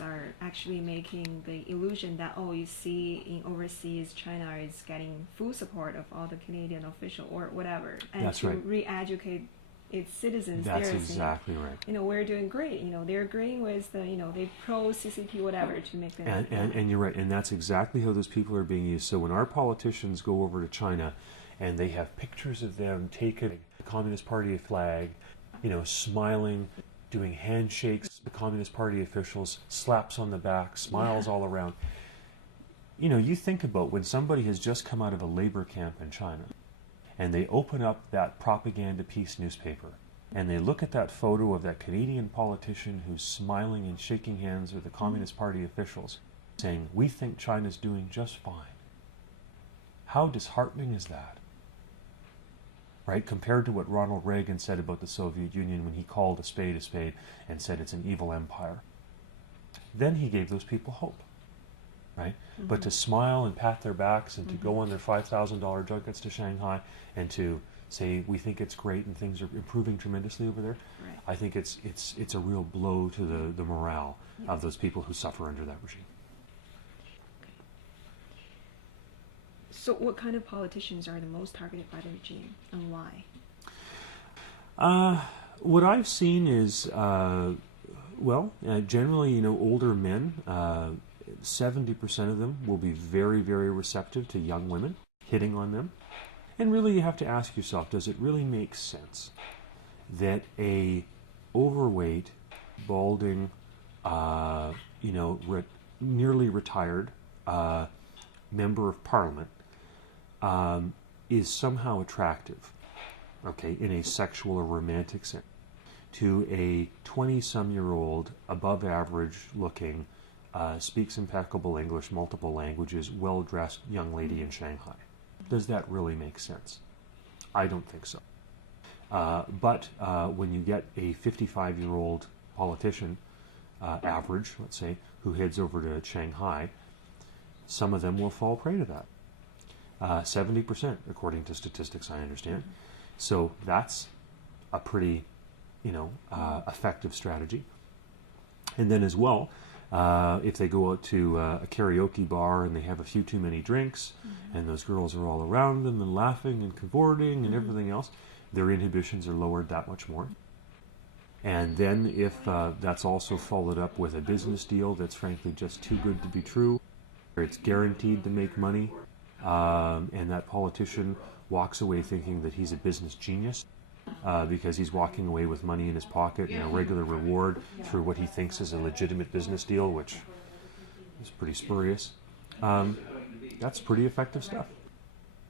are actually making the illusion that, oh, you see in overseas China is getting full support of all the Canadian official or whatever, and That's to right. re-educate its citizens. That's there, exactly right. We're doing great. They're agreeing with the, they pro CCP whatever to make them. And you're right, and that's exactly how those people are being used. So when our politicians go over to China, and they have pictures of them taking the Communist Party flag, smiling, doing handshakes, the Communist Party officials, slaps on the back, smiles all around. You think about when somebody has just come out of a labor camp in China, and they open up that propaganda piece newspaper, and they look at that photo of that Canadian politician who's smiling and shaking hands with the Communist Party officials, saying, "We think China's doing just fine." How disheartening is that? Right? Compared to what Ronald Reagan said about the Soviet Union when he called a spade and said it's an evil empire. Then he gave those people hope. Right? Mm-hmm. But to smile and pat their backs and to go on their $5,000 junkets to Shanghai and to say we think it's great and things are improving tremendously over there, right. I think it's a real blow to the morale of those people who suffer under that regime. So what kind of politicians are the most targeted by the regime, and why? What I've seen is, generally, older men, 70% of them will be very, very receptive to young women, hitting on them. And really you have to ask yourself, does it really make sense that a overweight, balding, nearly retired member of parliament is somehow attractive, in a sexual or romantic sense, to a 20-some-year-old, above-average-looking, speaks impeccable English, multiple languages, well-dressed young lady in Shanghai? Does that really make sense? I don't think so. But when you get a 55-year-old politician, average, let's say, who heads over to Shanghai, some of them will fall prey to that. 70%, according to statistics I understand. So that's a pretty, effective strategy. And then as well, if they go out to a karaoke bar and they have a few too many drinks, and those girls are all around them and laughing and cavorting and everything else, their inhibitions are lowered that much more. And then if that's also followed up with a business deal that's frankly just too good to be true, or it's guaranteed to make money, and that politician walks away thinking that he's a business genius, because he's walking away with money in his pocket and a regular reward through what he thinks is a legitimate business deal, which is pretty spurious. That's pretty effective stuff.